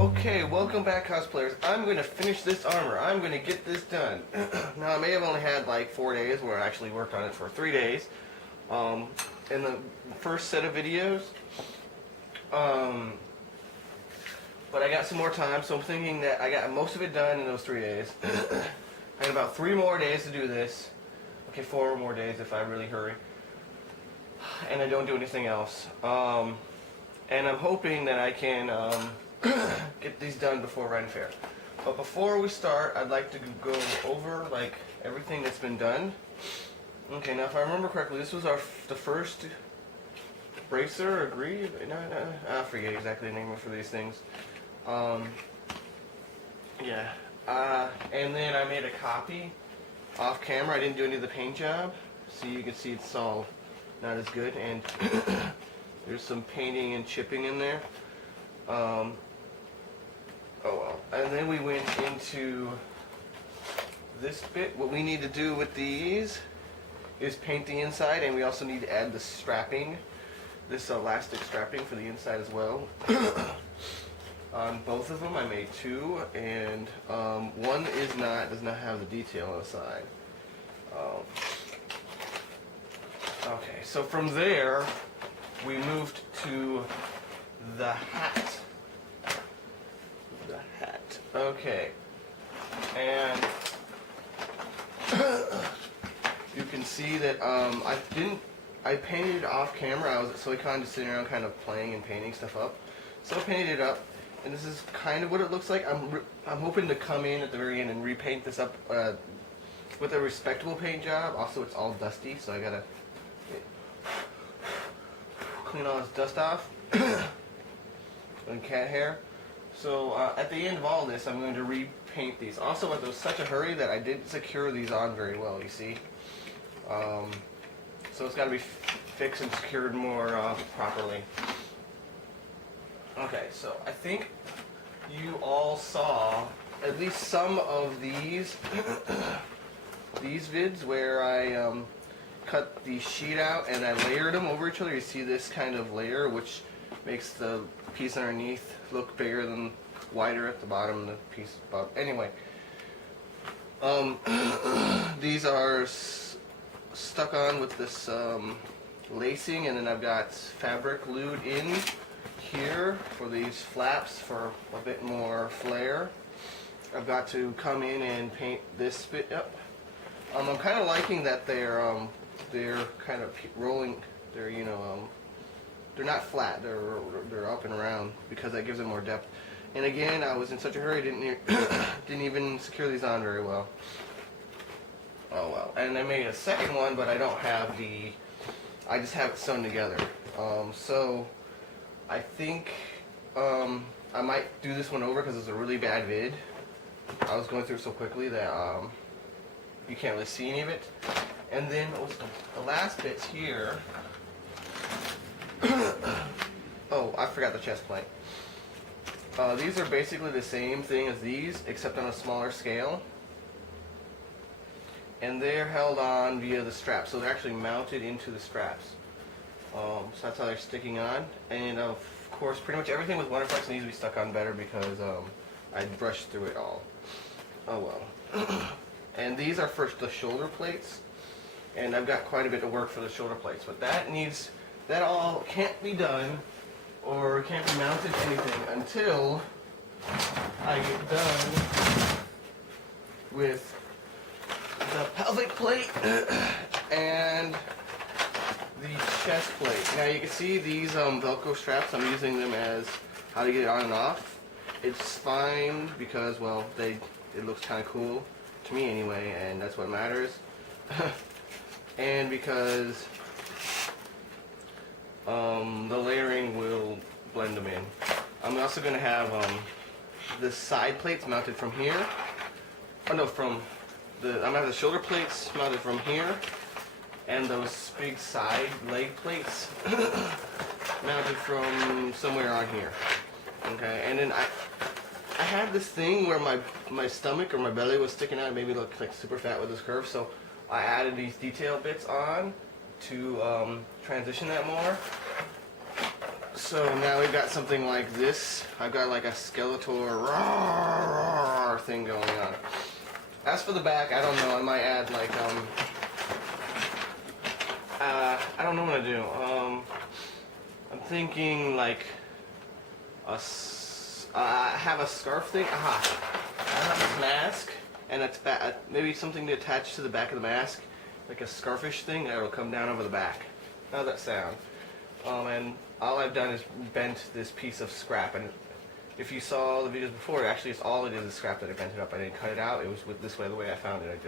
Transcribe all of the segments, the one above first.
Okay, welcome back, cosplayers. I'm going to finish this armor. I'm going to get this done. Now, I may have only had like 4 days where I actually worked on it for 3 days. In the first set of videos. But I got some more time, so I'm thinking that I got most of it done in those 3 days. I got about 3 more days to do this. Okay, 4 more days if I really hurry. And I don't do anything else. And I'm hoping that I can get these done before Ren Fair. But before we start, I'd like to go over like everything that's been done. Okay, now if I remember correctly, this was the first bracer or greave. No, I forget exactly the name for these things. Yeah. And then I made a copy off camera. I didn't do any of the paint job, so you can see it's all not as good. And there's some painting and chipping in there. Oh well. And then we went into this bit. What we need to do with these is paint the inside, and we also need to add the strapping, this elastic strapping for the inside as well. On both of them I made 2, and one does not have the detail on the side. Okay, so from there we moved to the hat. Okay, and you can see that I painted it off camera. I was so kind of sitting around kind of playing and painting stuff up. So I painted it up, and this is kind of what it looks like. I'm hoping to come in at the very end and repaint this up with a respectable paint job. Also, it's all dusty, so I gotta clean all this dust off and cat hair. So at the end of all this, I'm going to repaint these. Also, I was such a hurry that I didn't secure these on very well, you see. So it's got to be fixed and secured more properly. Okay, so I think you all saw at least some of these these vids where I cut the sheet out and I layered them over each other. You see this kind of layer, which makes the piece underneath look bigger than wider at the bottom. The piece above. Anyway, these are stuck on with this lacing, and then I've got fabric glued in here for these flaps for a bit more flare. I've got to come in and paint this bit up. I'm kind of liking that they're kind of rolling. They're they're not flat. They're up and around because that gives them more depth. And again, I was in such a hurry, didn't even secure these on very well. Oh well. And I made a second one, but I don't have I just have it sewn together. So I think I might do this one over because it's a really bad vid. I was going through it so quickly that you can't really see any of it. And then the last bits here. Oh, I forgot the chest plate. These are basically the same thing as these, except on a smaller scale. And they're held on via the straps, so they're actually mounted into the straps. So that's how they're sticking on. And of course, pretty much everything with Wonderflex needs to be stuck on better because I brushed through it all. Oh well. And these are for the shoulder plates, and I've got quite a bit of work for the shoulder plates, but that all can't be done or can't be mounted to anything until I get done with the pelvic plate and the chest plate. Now you can see these Velcro straps. I'm using them as how to get it on and off. It's fine because, well, it looks kind of cool to me anyway, and that's what matters. And because the layering will blend them in. I'm also going to have the side plates mounted from here. Oh no, I'm going to have the shoulder plates mounted from here, and those big side leg plates mounted from somewhere on here. Okay, and then I had this thing where my stomach or my belly was sticking out and made me look like super fat with this curve, so I added these detail bits on to transition that more. So now we've got something like this. I've got like a Skeletor roar thing going on. As for the back, I don't know. I might add like I don't know what to do. I'm thinking like have a scarf thing. Aha! I have this mask, and it's maybe something to attach to the back of the mask, like a scarfish thing that will come down over the back. How's that sound? And all I've done is bent this piece of scrap, and if you saw the videos before, actually it's all it is scrap that I bent it up. I didn't cut it out. It was this way, the way I found it.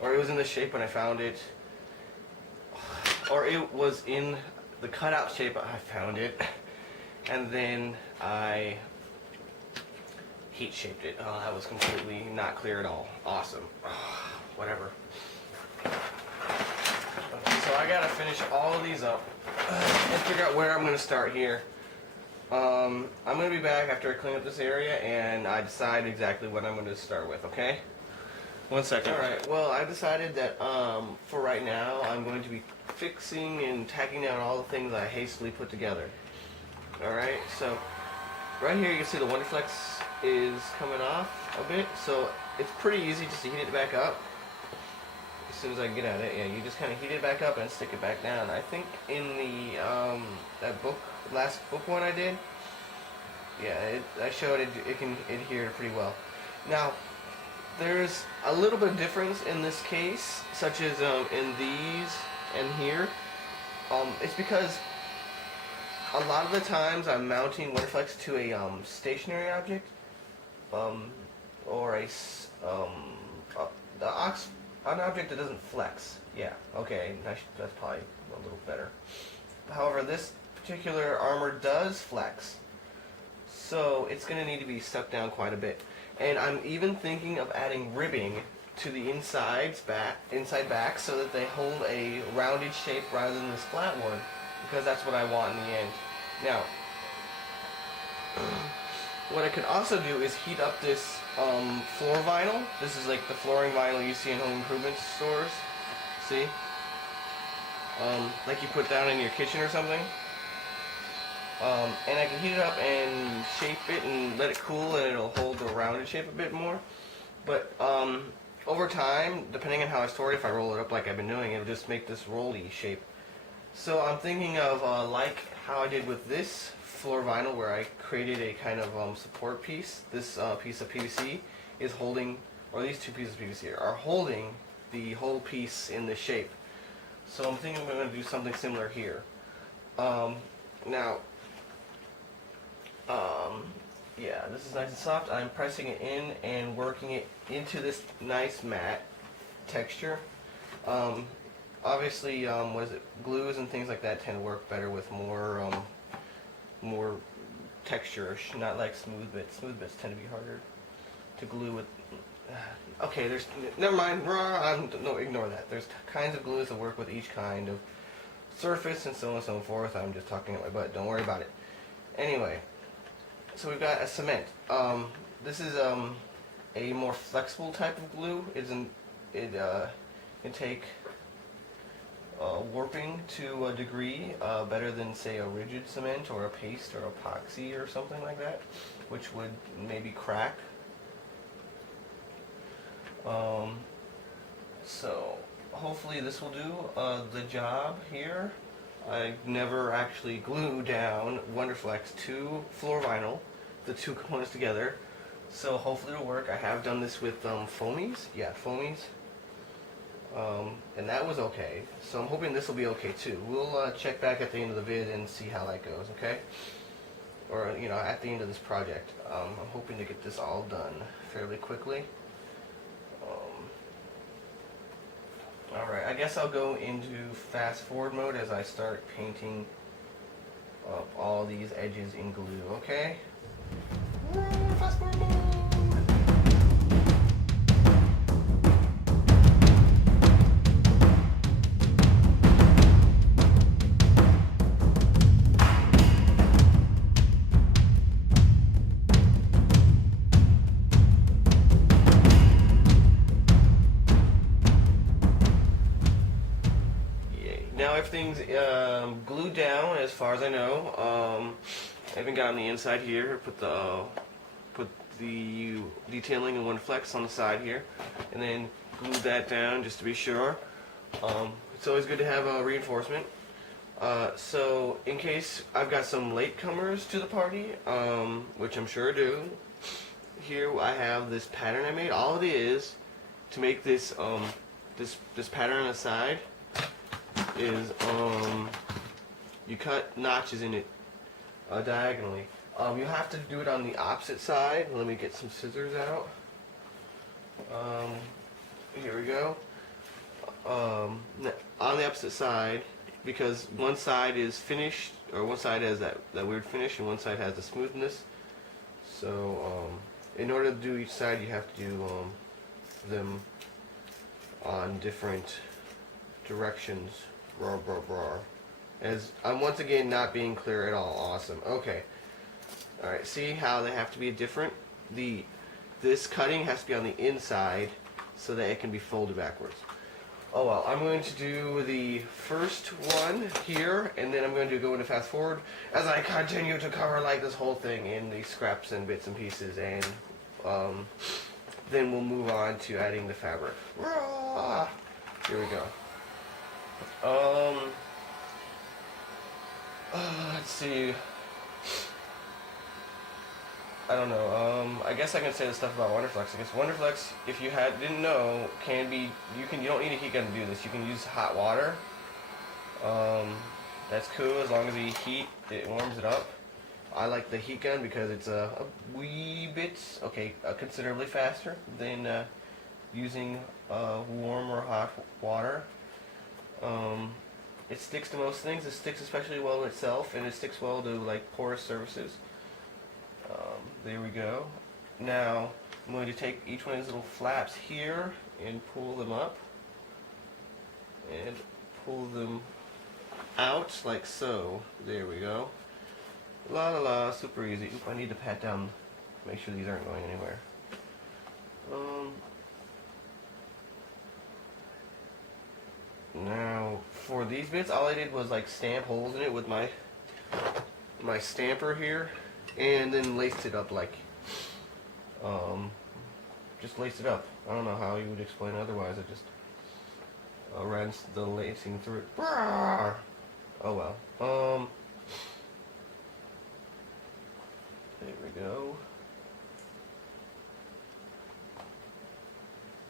Or it was in this shape when I found it, or it was in the cutout shape I found it, and then I heat shaped it. Oh, that was completely not clear at all. Awesome. Whatever. So I gotta finish all of these up and figure out where I'm gonna start here. I'm gonna be back after I clean up this area and I decide exactly what I'm gonna start with, okay? 1 second. Alright, well I decided that for right now I'm going to be fixing and tacking down all the things I hastily put together. Alright, so right here you can see the Wonderflex is coming off a bit, so it's pretty easy just to heat it back up. As soon as I get at it, yeah, you just kind of heat it back up and stick it back down. I think in the last book one I did, yeah, I showed it can adhere pretty well. Now, there's a little bit of difference in this case, such as in these and here. It's because a lot of the times I'm mounting Wonderflex to a stationary object, or an object that doesn't flex. Yeah, okay, that's probably a little better. However, this particular armor does flex, so it's going to need to be stuck down quite a bit. And I'm even thinking of adding ribbing to the inside back so that they hold a rounded shape rather than this flat one, because that's what I want in the end. Now, what I could also do is heat up this floor vinyl. This is like the flooring vinyl you see in home improvement stores. See? Like you put down in your kitchen or something. And I can heat it up and shape it and let it cool, and it'll hold the rounded shape a bit more. But over time, depending on how I store it, if I roll it up like I've been doing, it'll just make this rolly shape. So I'm thinking of like how I did with this floor vinyl, where I created a kind of support piece. This piece of PVC is holding, or these two pieces of PVC are holding the whole piece in this shape. So I'm thinking I'm going to do something similar here. Now, yeah, this is nice and soft. I'm pressing it in and working it into this nice matte texture. Obviously, glues and things like that tend to work better with more texture, not like smooth bits. Smooth bits tend to be harder to glue with. Okay, never mind. No, ignore that. There's kinds of glues that work with each kind of surface and so on and so forth. I'm just talking at my butt. Don't worry about it. Anyway, so we've got a cement. This is a more flexible type of glue. It can take warping to a degree better than, say, a rigid cement or a paste or epoxy or something like that, which would maybe crack. So hopefully this will do the job here. I never actually glued down Wonderflex to floor vinyl, the two components together, so hopefully it'll work. I have done this with foamies. Yeah, foamies. And that was okay, so I'm hoping this will be okay too. We'll check back at the end of the vid and see how that goes, okay? Or, you know, at the end of this project. I'm hoping to get this all done fairly quickly. Alright, I guess I'll go into fast forward mode as I start painting up all these edges in glue, okay? Fast forward mode! Now everything's glued down as far as I know. I haven't gotten the inside here. Put the detailing and one flex on the side here, and then glue that down just to be sure. It's always good to have a reinforcement. So in case I've got some latecomers to the party, which I'm sure do, here I have this pattern I made. All it is to make this this pattern on the side is you cut notches in it diagonally. You have to do it on the opposite side. Let me get some scissors out. Here we go. On the opposite side, because one side is finished, or one side has that weird finish, and one side has the smoothness. So in order to do each side, you have to do them on different directions. Rawr, rawr, rawr. As I'm once again not being clear at all. Awesome. Okay. All right. See how they have to be different? This cutting has to be on the inside so that it can be folded backwards. Oh well, I'm going to do the first one here, and then I'm going to go into fast forward as I continue to cover like this whole thing in the scraps and bits and pieces, and then we'll move on to adding the fabric. Here we go. Let's see. I don't know. I guess I can say the stuff about Wonderflex. I guess Wonderflex, if you didn't know, can be you don't need a heat gun to do this. You can use hot water. That's cool as long as the heat it warms it up. I like the heat gun because it's a wee bit considerably faster than using warm or hot water. It sticks to most things. It sticks especially well to itself, and it sticks well to like porous surfaces. There we go. Now I'm going to take each one of these little flaps here and pull them up and pull them out like so. There we go. La la la, super easy. Oop, I need to pat down, make sure these aren't going anywhere. Now for these bits, all I did was like stamp holes in it with my stamper here, and then laced it up like, just laced it up. I don't know how you would explain it otherwise. I just ran the lacing through it. Oh well. There we go.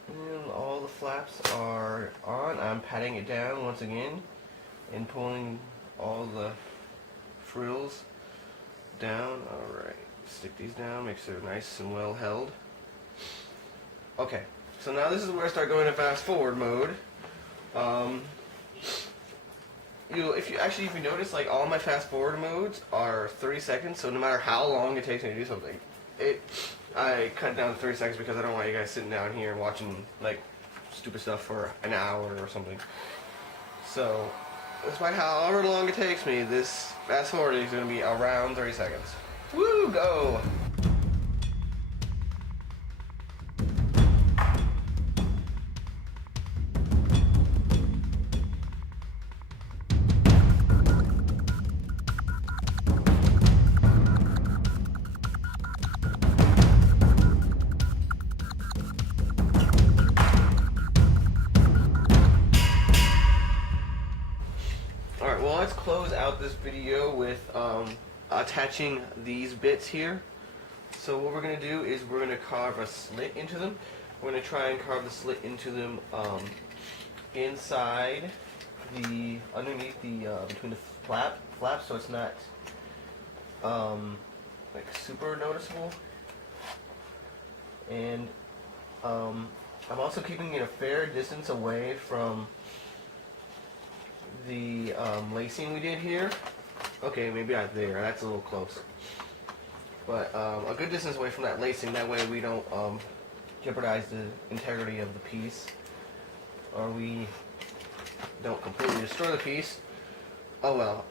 And all the flaps are on. I'm patting it down once again and pulling all the frills down. Alright, stick these down, make sure they're nice and well held. Okay, so now this is where I start going to fast forward mode. If you notice, like all my fast forward modes are 30 seconds, so no matter how long it takes me to do something, I cut down to 30 seconds because I don't want you guys sitting down here and watching like stupid stuff for an hour or something. So, despite however long it takes me, this fast forward is going to be around 30 seconds. Woo, go! Alright, well let's close out this video with attaching these bits here. So what we're going to do is we're going to carve a slit into them. We're going to try and carve the slit into them inside underneath between the flaps, so it's not like super noticeable. And I'm also keeping it a fair distance away from the lacing we did here. Okay, maybe not there. That's a little close. But a good distance away from that lacing. That way we don't jeopardize the integrity of the piece, or we don't completely destroy the piece. Oh well.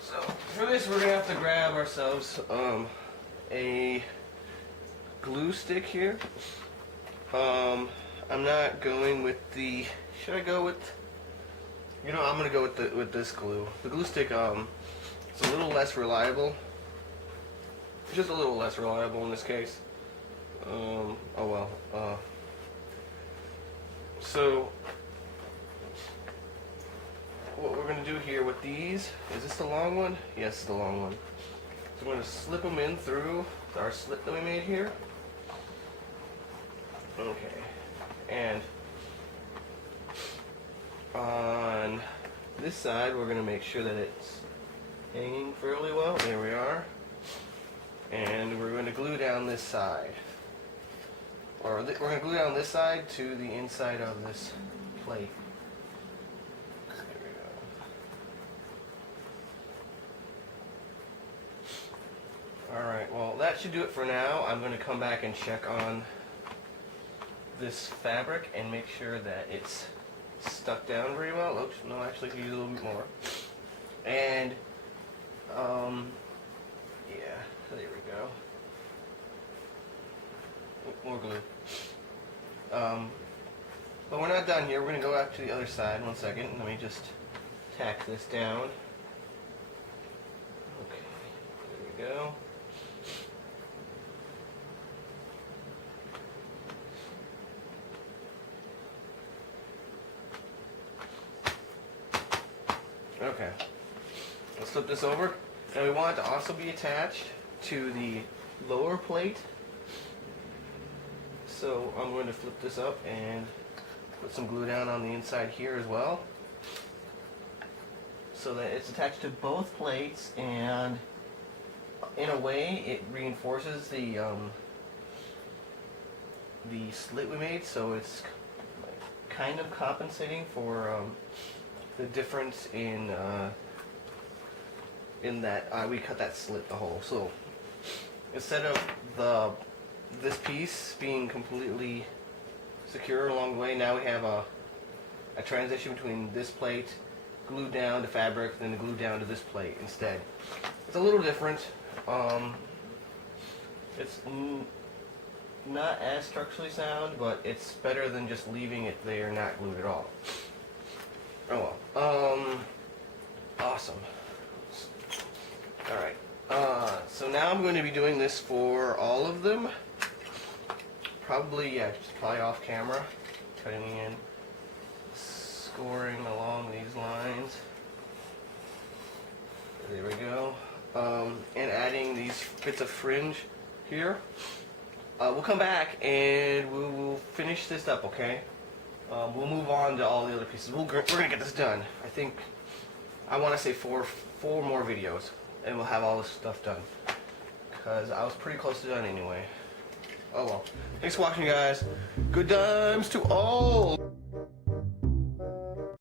So for this, we're gonna have to grab ourselves a glue stick here. I'm not going with the. Should I go with You know, I'm gonna go with this glue. The glue stick, it's a little less reliable. Just a little less reliable in this case. Oh well. So what we're gonna do here with these, is this the long one? Yes, it's the long one. So we're gonna slip them in through our slit that we made here. Okay, and on this side we're gonna make sure that it's hanging fairly well. There we are. And we're going to glue down this side. Or we're going to glue down this side to the inside of this plate. There we go. Alright, well that should do it for now. I'm going to come back and check on this fabric and make sure that it's stuck down very well. Oops, no, actually I could use a little bit more. And yeah, there we go. More glue. But we're not done here. We're going to go out to the other side. One second. Let me just tack this down. Okay, there we go. Okay. Let's flip this over. And we want it to also be attached to the lower plate. So I'm going to flip this up and put some glue down on the inside here as well, so that it's attached to both plates, and in a way it reinforces the slit we made, so it's kind of compensating for the difference in that we cut that slit the hole. So instead of this piece being completely secure along the way, now we have a transition between this plate glued down to fabric, then glued down to this plate instead. It's a little different. It's not as structurally sound, but it's better than just leaving it there not glued at all. Oh well. Awesome. Alright. So now I'm going to be doing this for all of them. Probably, yeah, just probably off camera. Cutting in, scoring along these lines. There we go. And adding these bits of fringe here. We'll come back and we will finish this up, okay? We'll move on to all the other pieces. We're going to get this done. I think, I want to say four more videos, and we'll have all this stuff done. Because I was pretty close to done anyway. Oh well. Thanks for watching, guys. Good times to all!